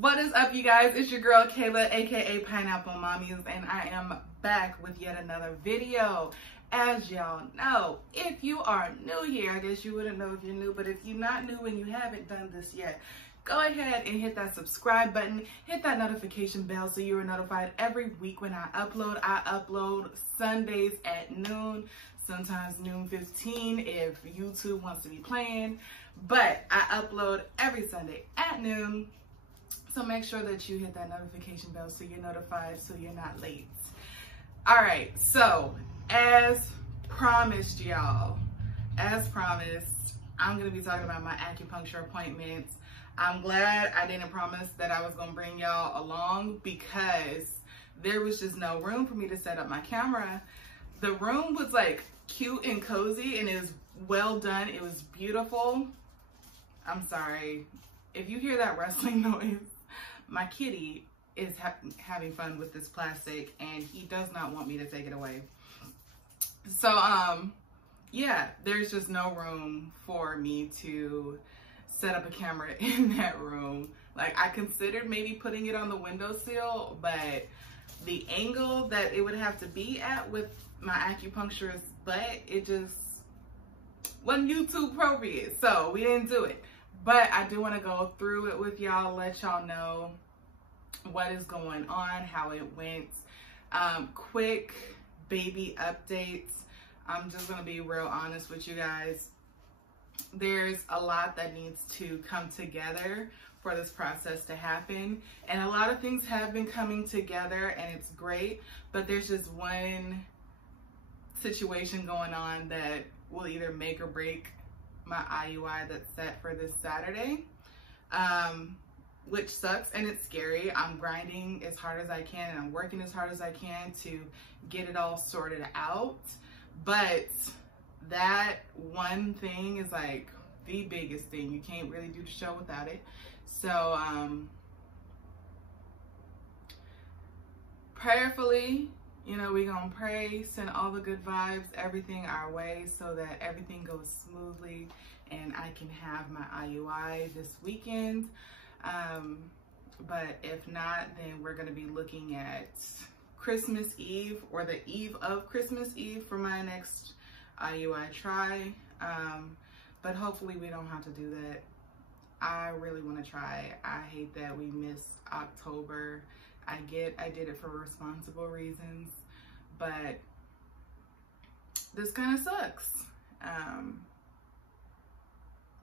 What is up, you guys? It's your girl Kayla, aka Pineapple Mommies, and I am back with yet another video. As y'all know, if you are new here, I guess you wouldn't know if you're new, but if you're not new and you haven't done this yet, go ahead and hit that subscribe button, hit that notification bell so you are notified every week when I upload. I upload Sundays at noon, sometimes noon 15 if YouTube wants to be playing, but I upload every Sunday at noon. So make sure that you hit that notification bell so you're notified so you're not late. All right, so as promised, y'all, I'm gonna be talking about my acupuncture appointments. I'm glad I didn't promise that I was gonna bring y'all along because there was just no room for me to set up my camera. The room was like cute and cozy and it was well done. It was beautiful. I'm sorry if you hear that rustling noise. My kitty is having fun with this plastic and he does not want me to take it away. So, yeah, there's just no room for me to set up a camera in that room. Like, I considered maybe putting it on the windowsill, but the angle that it would have to be at with my acupuncturist butt, it just wasn't YouTube appropriate. So we didn't do it. But I do want to go through it with y'all, let y'all know what is going on, how it went. Quick baby updates. I'm just going to be real honest with you guys. There's a lot that needs to come together for this process to happen. And a lot of things have been coming together and it's great. But there's just one situation going on that will either make or break my IUI that's set for this Saturday, which sucks and it's scary. I'm grinding as hard as I can and I'm working as hard as I can to get it all sorted out. But that one thing is like the biggest thing. You can't really do the show without it. So, prayerfully, you know, we're gonna pray, send all the good vibes, everything our way so that everything goes smoothly and I can have my IUI this weekend. But if not, then we're gonna be looking at Christmas Eve or the eve of Christmas Eve for my next IUI try. But hopefully we don't have to do that. I really wanna try. I hate that we missed October. I did it for responsible reasons, but this kind of sucks.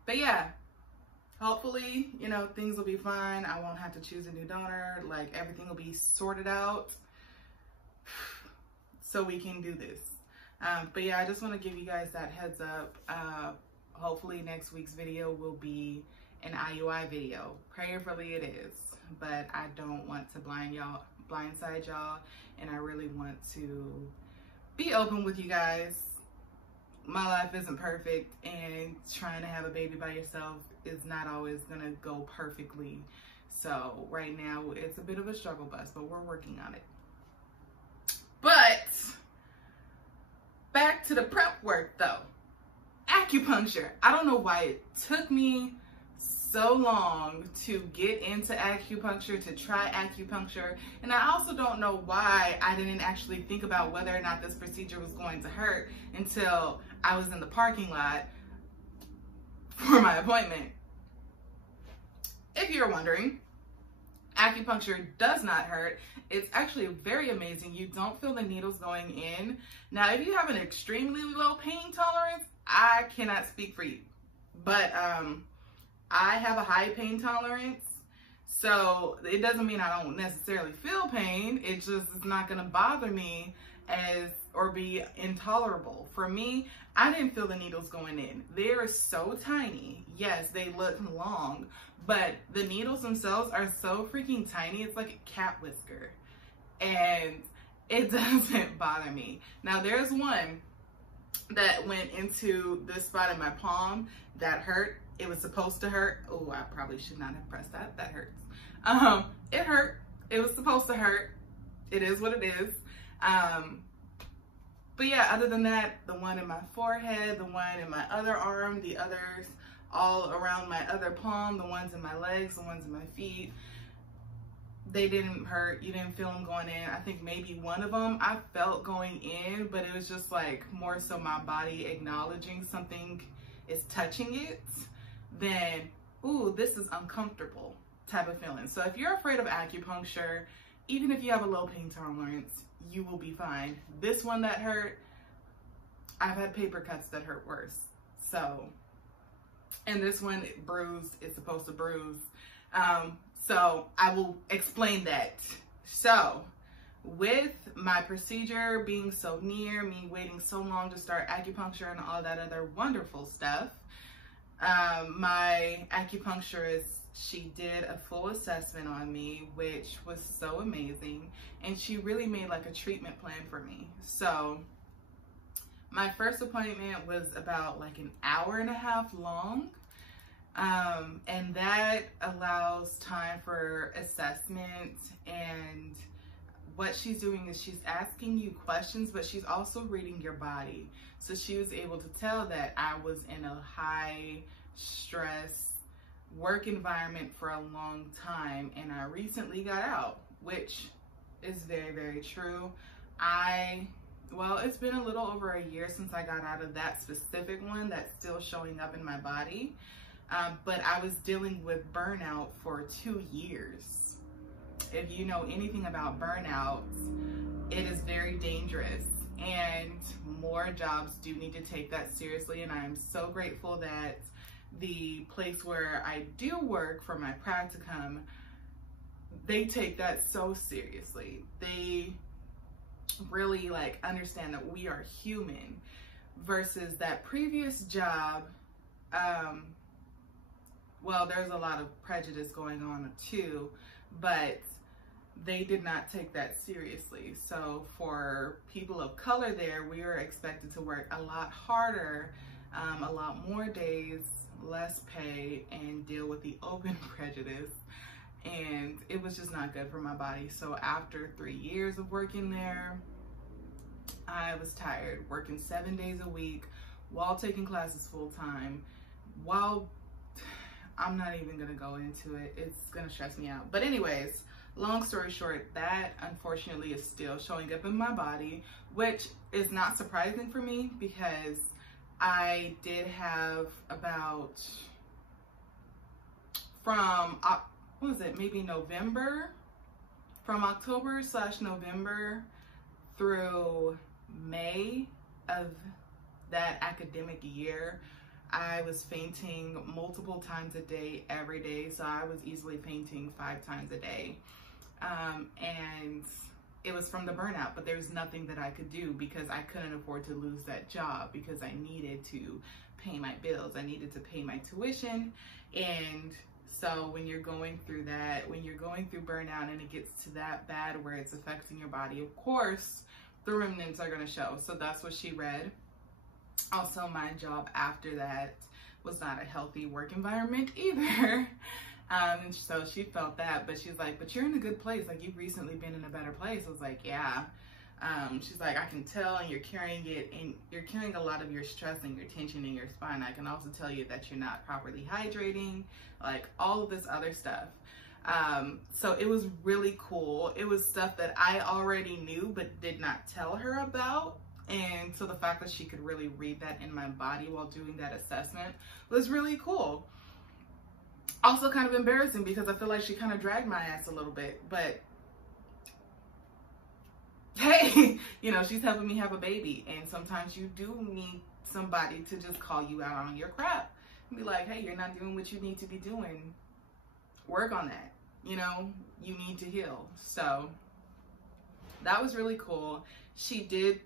But yeah, hopefully, you know, things will be fine. I won't have to choose a new donor. Like, everything will be sorted out so we can do this. But yeah, I just want to give you guys that heads up. Hopefully next week's video will be an IUI video. Prayerfully it is. But I don't want to blindside y'all, and I really want to be open with you guys. My life isn't perfect, and trying to have a baby by yourself is not always gonna go perfectly. So right now it's a bit of a struggle bus, but we're working on it. But back to the prep work though. Acupuncture. I don't know why it took me so long to get into acupuncture, to try acupuncture, and I also don't know why I didn't actually think about whether or not this procedure was going to hurt until I was in the parking lot for my appointment. If you're wondering, acupuncture does not hurt. It's actually very amazing. You don't feel the needles going in. Now, if you have an extremely low pain tolerance, I cannot speak for you, but I have a high pain tolerance, so it doesn't mean I don't necessarily feel pain. It just is not going to bother me or be intolerable. For me, I didn't feel the needles going in. They are so tiny. Yes, they look long, but the needles themselves are so freaking tiny. It's like a cat whisker, and it doesn't bother me. Now, there's one that went into this spot in my palm that hurt. It was supposed to hurt. Oh, I probably should not have pressed that. That hurts. It hurt. It was supposed to hurt. It is what it is. But yeah, other than that, the one in my forehead, the one in my other arm, the others all around my other palm, the ones in my legs, the ones in my feet, they didn't hurt. You didn't feel them going in. I think maybe one of them I felt going in, but it was just like more so my body acknowledging something is touching it than, ooh, this is uncomfortable type of feeling. So if you're afraid of acupuncture, even if you have a low pain tolerance, you will be fine. This one that hurt, I've had paper cuts that hurt worse. So, and this one bruised, it's supposed to bruise. So I will explain that. So with my procedure being so near, me waiting so long to start acupuncture and all that other wonderful stuff, my acupuncturist, she did a full assessment on me, which was so amazing. And she really made like a treatment plan for me. So my first appointment was about like an hour and a half long. And that allows time for assessment, and what she's doing is she's asking you questions, but she's also reading your body. So she was able to tell that I was in a high stress work environment for a long time, and I recently got out, which is very, very true. Well, it's been a little over a year since I got out of that specific one that's still showing up in my body. But I was dealing with burnout for 2 years. If you know anything about burnout, it is very dangerous, and more jobs do need to take that seriously. And I am so grateful that the place where I do work for my practicum, they take that so seriously. They really like understand that we are human, versus that previous job. Well, there's a lot of prejudice going on too, but they did not take that seriously. So for people of color there, we were expected to work a lot harder, a lot more days, less pay, and deal with the open prejudice. And it was just not good for my body. So after 3 years of working there, I was tired, working 7 days a week while taking classes full time, while I'm not even gonna go into it. It's gonna stress me out. But anyways, long story short, that unfortunately is still showing up in my body, which is not surprising for me, because I did have about, from, what was it, maybe November? From October/November through May of that academic year, I was fainting multiple times a day, every day. So I was easily fainting 5 times a day. And it was from the burnout, but there was nothing that I could do, because I couldn't afford to lose that job, because I needed to pay my bills. I needed to pay my tuition. And so when you're going through that, when you're going through burnout and it gets to that bad where it's affecting your body, of course, the remnants are going to show. So that's what she read. Also, my job after that was not a healthy work environment either. And so she felt that, but she's like, but you're in a good place. Like, you've recently been in a better place. I was like, yeah. She's like, I can tell, and you're carrying it, and you're carrying a lot of your stress and your tension in your spine. I can also tell you that you're not properly hydrating, like all of this other stuff. So it was really cool. It was stuff that I already knew, but did not tell her about. And so the fact that she could really read that in my body while doing that assessment was really cool. Also kind of embarrassing, because I feel like she kind of dragged my ass a little bit, but hey, you know, she's helping me have a baby. And sometimes you do need somebody to just call you out on your crap and be like, hey, you're not doing what you need to be doing. Work on that. You know, you need to heal. So that was really cool. She did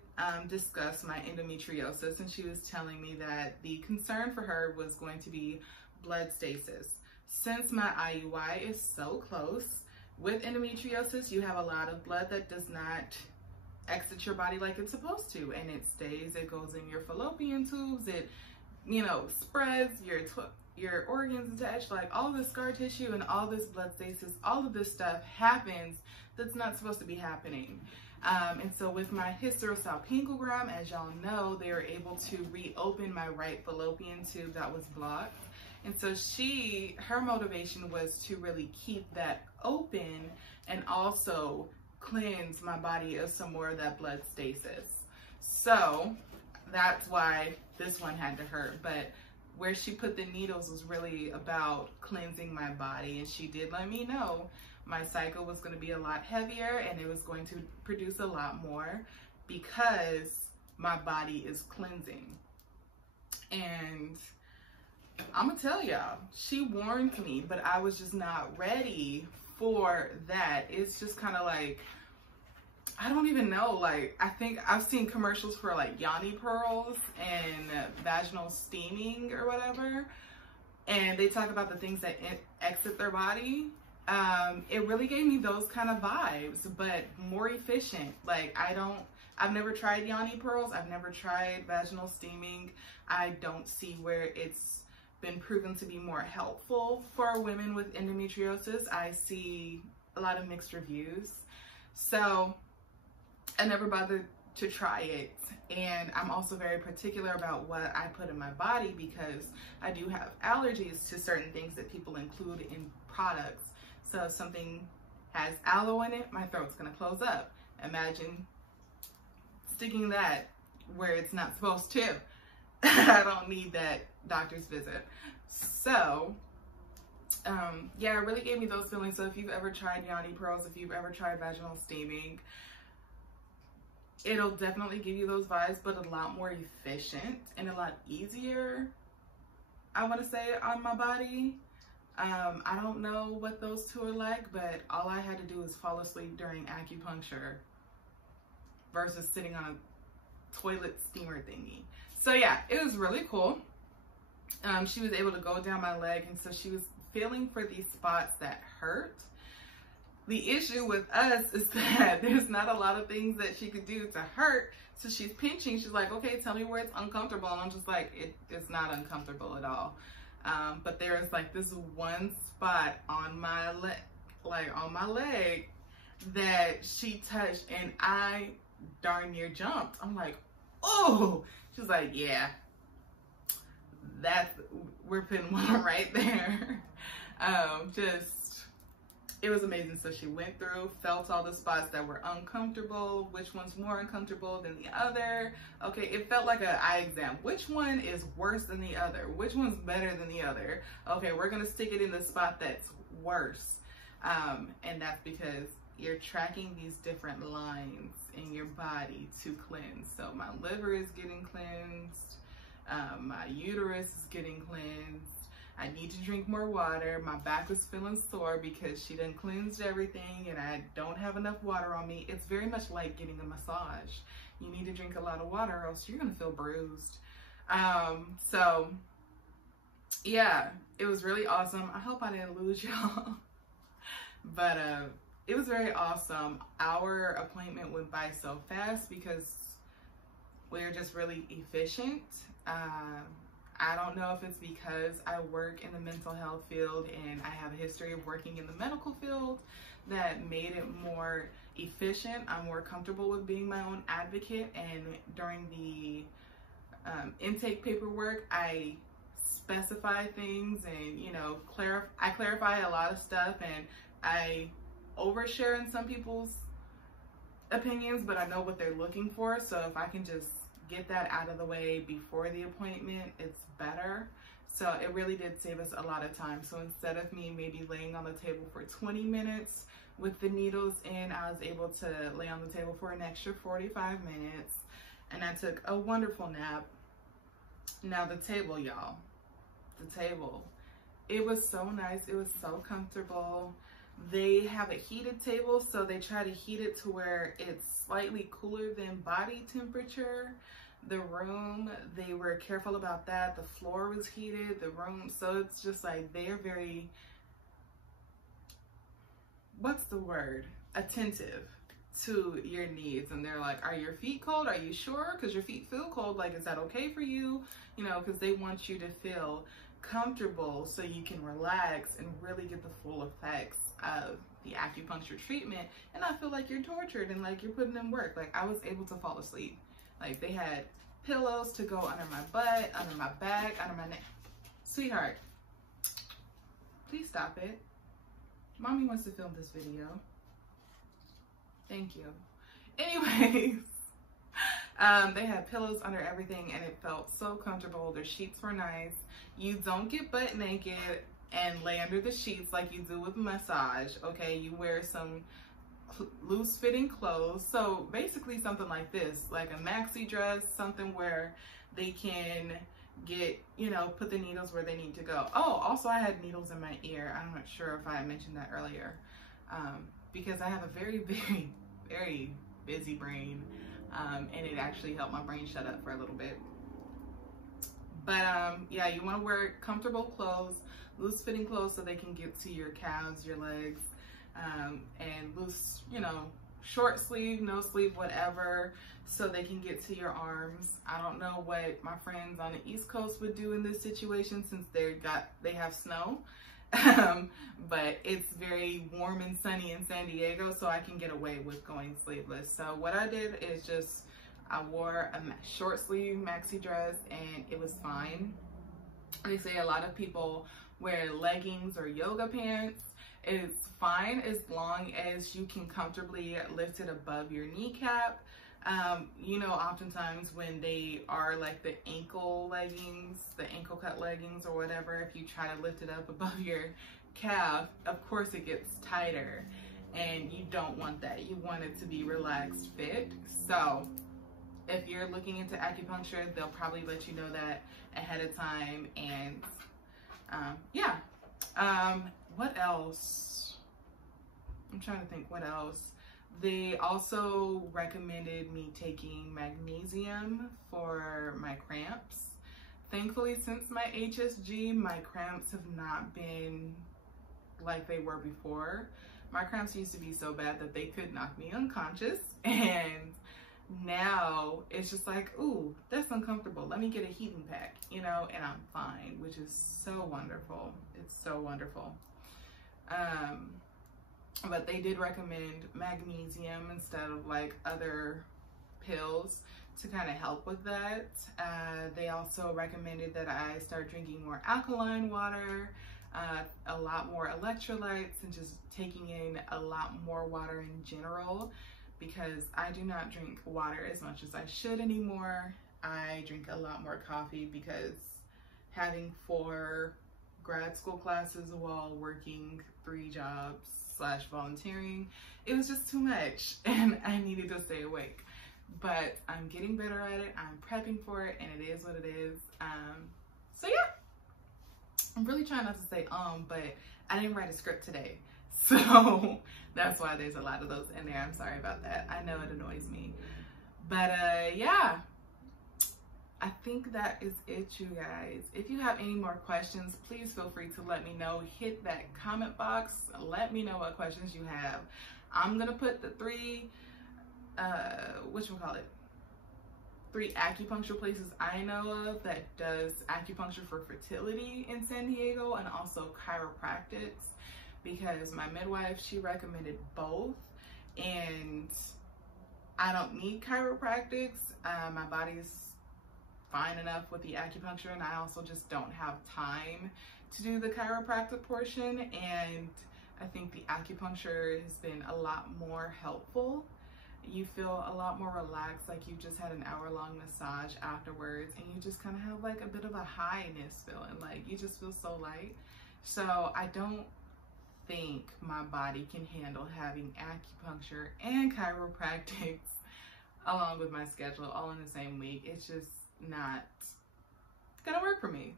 discuss my endometriosis, and she was telling me that the concern for her was going to be blood stasis. Since my IUI is so close, with endometriosis, you have a lot of blood that does not exit your body like it's supposed to, and it stays, it goes in your fallopian tubes, it, you know, spreads, your organs attached, like all this scar tissue and all this blood stasis, all of this stuff happens that's not supposed to be happening. And so with my hysterosalpingogram, as y'all know, they were able to reopen my right fallopian tube that was blocked. And so her motivation was to really keep that open and also cleanse my of some more of that blood stasis. So that's why this one had to hurt. But where she put the needles was really about cleansing my body. And she did let me know my cycle was going to be a lot heavier and it was going to produce a lot more because my body is cleansing. And I'm gonna tell y'all, she warned me, but I was just not ready for that. It's just kind of like, I don't even know, like, I think I've seen commercials for like yoni pearls and vaginal steaming or whatever, and they talk about the things that exit their body. It really gave me those kind of vibes, but more efficient. Like, I've never tried yoni pearls. I've never tried vaginal steaming. I don't see where it's been proven to be more helpful for women with endometriosis. I see a lot of mixed reviews. So I never bothered to try it. And I'm also very particular about what I put in my body because I do have allergies to certain things that people include in products. So if something has aloe in it, my throat's gonna close up. Imagine sticking that where it's not supposed to. I don't need that doctor's visit. So yeah, it really gave me those feelings. So if you've ever tried yoni pearls, if you've ever tried vaginal steaming, it'll definitely give you those vibes, but a lot more efficient and a lot easier, I want to say, on my body. I don't know what those two are like, but all I had to do was fall asleep during acupuncture versus sitting on a toilet steamer thingy. So yeah, it was really cool. She was able to go down my leg, and so she was feeling for these spots that hurt. The issue with us is that there's not a lot of things that she could do to hurt. So she's pinching. She's like, okay, tell me where it's uncomfortable. And I'm just like, it's not uncomfortable at all. But there's like this one spot on my leg that she touched, and I darn near jumped. I'm like, oh. She's like, yeah, we're putting one right there. It was amazing. So she went through, felt all the spots that were uncomfortable, which one's more uncomfortable than the other. Okay, it felt like an eye exam. Which one is worse than the other? Which one's better than the other? Okay, we're gonna stick it in the spot that's worse. And that's because you're tracking these different lines in your body to cleanse. So my liver is getting cleansed, my uterus is getting cleansed, I need to drink more water, my back was feeling sore because she done cleansed everything and I don't have enough water on me. It's very much like getting a massage. You need to drink a lot of water or else you're gonna feel bruised. So yeah, it was really awesome. I hope I didn't lose y'all. But it was very awesome. Our appointment went by so fast because we're just really efficient. I don't know if it's because I work in the mental health field and I have a history of working in the medical field that made it more efficient. I'm more comfortable with being my own advocate, and during the intake paperwork, I specify things and, you know, I clarify a lot of stuff, and I overshare in some people's opinions, but I know what they're looking for. So if I can just get that out of the way before the appointment, it's better. So it really did save us a lot of time. So instead of me maybe laying on the table for 20 minutes with the needles in, I was able to lay on the table for an extra 45 minutes, and I took a wonderful nap. Now the table, y'all, the table, it was so nice. It was so comfortable. They have a heated table, so they try to heat it to where it's slightly cooler than body temperature. The room, they were careful about that. The floor was heated, the room, so it's just like they're very, what's the word? Attentive to your needs. And they're like, are your feet cold? Are you sure? Because your feet feel cold. Like, is that okay for you? You know, because they want you to feel comfortable so you can relax and really get the full effects of the acupuncture treatment and not feel like you're tortured and like you're putting in work. Like, I was able to fall asleep. Like, they had pillows to go under my butt, under my back, under my neck. Sweetheart, Please stop it. Mommy wants to film this video. Thank you. Anyways, they had pillows under everything and it felt so comfortable. Their sheets were nice. You don't get butt naked and lay under the sheets like you do with massage, okay? You wear some loose fitting clothes. So basically something like this, like a maxi dress, something where they can get, you know, put the needles where they need to go. Oh, also I had needles in my ear. I'm not sure if I mentioned that earlier, because I have a very, very, very busy brain, and it actually helped my brain shut up for a little bit. But yeah, you want to wear comfortable clothes, loose fitting clothes so they can get to your calves, your legs, and loose, you know, short sleeve, no sleeve, whatever, so they can get to your arms. I don't know what my friends on the East Coast would do in this situation since they have snow, but it's very warm and sunny in San Diego, so I can get away with going sleeveless. So what I did is just, I wore a short sleeve maxi dress and it was fine. They say a lot of people wear leggings or yoga pants. It's fine as long as you can comfortably lift it above your kneecap. You know, oftentimes when they are like the ankle leggings, the ankle cut leggings or whatever, if you try to lift it up above your calf, of course it gets tighter and you don't want that. You want it to be relaxed fit. So if you're looking into acupuncture, they'll probably let you know that ahead of time. And yeah. What else? I'm trying to think what else. They also recommended me taking magnesium for my cramps. Thankfully, since my HSG, my cramps have not been like they were before. My cramps used to be so bad that they could knock me unconscious, and now it's just like, ooh, that's uncomfortable. Let me get a heating pack, you know, and I'm fine, which is so wonderful. It's so wonderful. But they did recommend magnesium instead of like other pills to kind of help with that. They also recommended that I start drinking more alkaline water, a lot more electrolytes, and just taking in a lot more water in general, because I do not drink water as much as I should anymore. I drink a lot more coffee because having 4 grad school classes while working 3 jobs / volunteering, it was just too much and I needed to stay awake. But I'm getting better at it. I'm prepping for it and it is what it is. So yeah, I'm really trying not to say but I didn't write a script today. So that's why there's a lot of those in there. I'm sorry about that. I know it annoys me. But yeah, I think that is it, you guys. If you have any more questions, please feel free to let me know. Hit that comment box. Let me know what questions you have. I'm going to put the 3, 3 acupuncture places I know of that does acupuncture for fertility in San Diego, and also Chiropractics, because my midwife, she recommended both, and I don't need chiropractics. My body's fine enough with the acupuncture, and I also just don't have time to do the chiropractic portion, and I think the acupuncture has been a lot more helpful. You feel a lot more relaxed, like you just had an hour-long massage afterwards, and you just kind of have like a bit of a highness feeling, like you just feel so light. So I don't think my body can handle having acupuncture and chiropractics along with my schedule all in the same week. It's just not gonna work for me.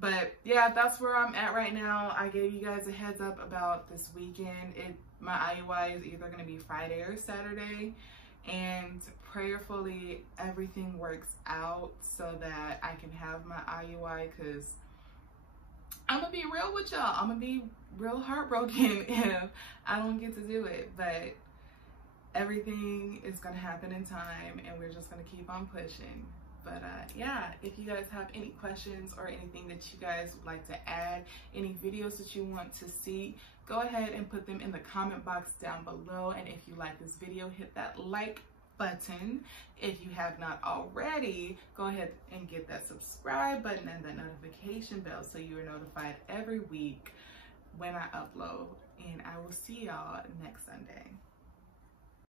But yeah, that's where I'm at right now. I gave you guys a heads up about this weekend. My IUI is either gonna be Friday or Saturday, and prayerfully everything works out so that I can have my IUI, because I'm gonna be real with y'all. I'm gonna be real heartbroken if I don't get to do it, but everything is gonna happen in time and we're just gonna keep on pushing. But yeah, if you guys have any questions or anything that you guys would like to add, any videos that you want to see, go ahead and put them in the comment box down below. And if you like this video, hit that like button. If you have not already, go ahead and get that subscribe button and that notification bell so you are notified every week when I upload. And I will see y'all next Sunday.